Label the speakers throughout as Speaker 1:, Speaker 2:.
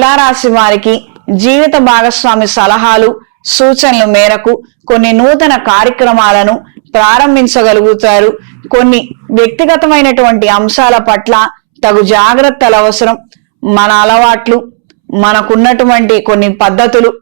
Speaker 1: తులారాశి వారికి జీవిత భాగస్వామి సలహాలు సూచనల మేరకు కొన్ని నూతన కార్యక్రమాలను ప్రారంభించగలుగుతారు. కొన్ని వ్యక్తిగతమైనటువంటి అంశాల పట్ల తగు జాగ్రత్తలు అవసరం. మన అలవాట్లు మనకున్నటువంటి కొన్ని పద్ధతులు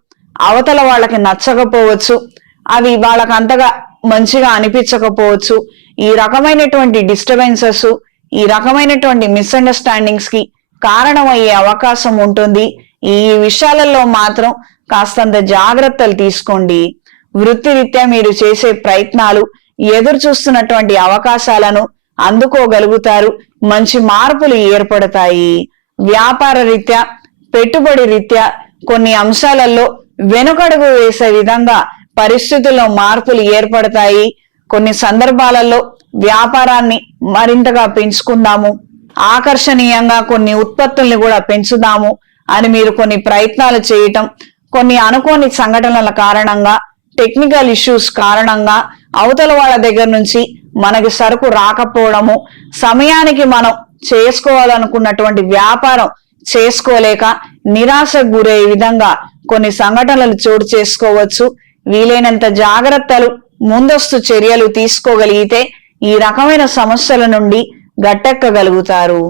Speaker 1: అవతల వాళ్ళకి నచ్చకపోవచ్చు. అవి వాళ్ళకి అంతగా మంచిగా అనిపించకపోవచ్చు. ఈ రకమైనటువంటి డిస్టర్బెన్సెస్ ఈ రకమైనటువంటి మిస్అండర్స్టాండింగ్స్కి కారణమయ్యే అవకాశం ఉంటుంది. ఈ విషయాలలో మాత్రం కాస్తంత జాగ్రత్తలు తీసుకోండి. వృత్తిరీత్యా మీరు చేసే ప్రయత్నాలు ఎదురు చూస్తున్నటువంటి అవకాశాలను అందుకోగలుగుతారు. మంచి మార్పులు ఏర్పడతాయి. వ్యాపార రీత్యా పెట్టుబడి రీత్యా కొన్ని అంశాలలో వెనుకడుగు వేసే విధంగా పరిస్థితుల్లో మార్పులు ఏర్పడతాయి. కొన్ని సందర్భాలలో వ్యాపారాన్ని మరింతగా పెంచుకుందాము. ఆకర్షణీయంగా కొన్ని ఉత్పత్తుల్ని కూడా పెంచుదాము అని మీరు కొన్ని ప్రయత్నాలు చేయటం కొన్ని అనుకోని సంఘటనల కారణంగా టెక్నికల్ ఇష్యూస్ కారణంగా అవతల వాళ్ళ దగ్గర నుంచి మనకి సరుకు రాకపోవడము సమయానికి మనం చేసుకోవాలనుకున్నటువంటి వ్యాపారం చేసుకోలేక నిరాశకు గురయ్యే విధంగా కొన్ని సంఘటనలు చోటు చేసుకోవచ్చు. వీలైనంత జాగ్రత్తలు ముందస్తు చర్యలు తీసుకోగలిగితే ఈ రకమైన సమస్యల నుండి గట్టెక్కగలుగుతారు.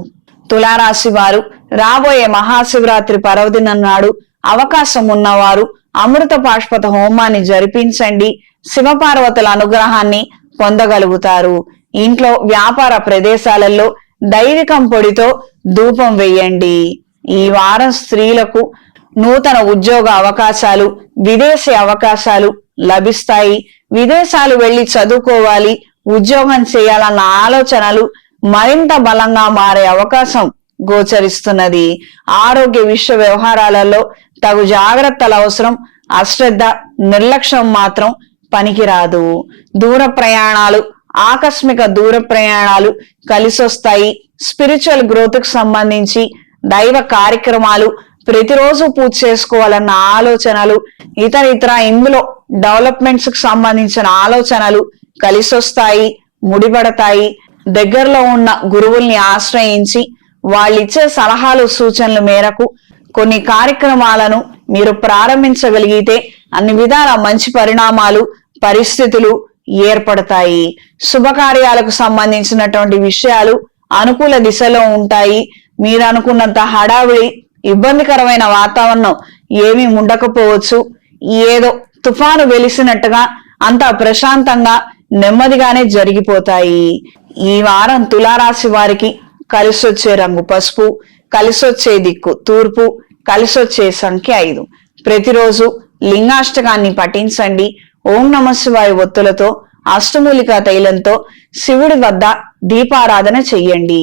Speaker 1: తులారాశి వారు రాబోయే మహాశివరాత్రి పర్వదినం నాడు అవకాశం ఉన్నవారు అమృత పాష్పత హోమాన్ని జరిపించండి. శివపార్వతుల అనుగ్రహాన్ని పొందగలుగుతారు. ఇంట్లో వ్యాపార ప్రదేశాలలో దైవికం పొడితో ధూపం వేయండి. ఈ వారం స్త్రీలకు నూతన ఉద్యోగ అవకాశాలు విదేశీ అవకాశాలు లభిస్తాయి. విదేశాలు వెళ్ళి చదువుకోవాలి ఉద్యోగం చేయాలన్న ఆలోచనలు మరింత బలంగా మారే అవకాశం గోచరిస్తున్నది. ఆరోగ్య విశ్వ వ్యవహారాలలో తగు జాగ్రత్తల అవసరం అశ్రద్ధ నిర్లక్ష్యం మాత్రం పనికిరాదు. దూర ప్రయాణాలు ఆకస్మిక దూర ప్రయాణాలు కలిసొస్తాయి. స్పిరిచువల్ గ్రోత్కు సంబంధించి దైవ కార్యక్రమాలు ప్రతిరోజు పూజ చేసుకోవాలన్న ఆలోచనలు ఇతర ఇతర ఇందులో డెవలప్మెంట్స్కు సంబంధించిన ఆలోచనలు కలిసొస్తాయి ముడిపడతాయి. దగ్గరలో ఉన్న గురువుల్ని ఆశ్రయించి వాళ్ళిచ్చే సలహాలు సూచనల మేరకు కొన్ని కార్యక్రమాలను మీరు ప్రారంభించగలిగితే అన్ని విధాల మంచి పరిణామాలు పరిస్థితులు ఏర్పడతాయి. శుభకార్యాలకు సంబంధించినటువంటి విషయాలు అనుకూల దిశలో ఉంటాయి. మీరు అనుకున్నంత హడావిడి ఇబ్బందికరమైన వాతావరణం ఏమీ ఉండకపోవచ్చు. ఏదో తుఫాను వెలిసినట్టుగా అంతా ప్రశాంతంగా నెమ్మదిగానే జరిగిపోతాయి. ఈ వారం తులారాశి వారికి కలిసొచ్చే రంగు పసుపు కలిసొచ్చే దిక్కు తూర్పు కలిసొచ్చే సంఖ్య ఐదు. ప్రతిరోజు లింగాష్టకాన్ని పఠించండి. ఓం నమ శివాయ ఒత్తులతో అష్టమూలికా తైలంతో శివుడి వద్ద దీపారాధన చెయ్యండి.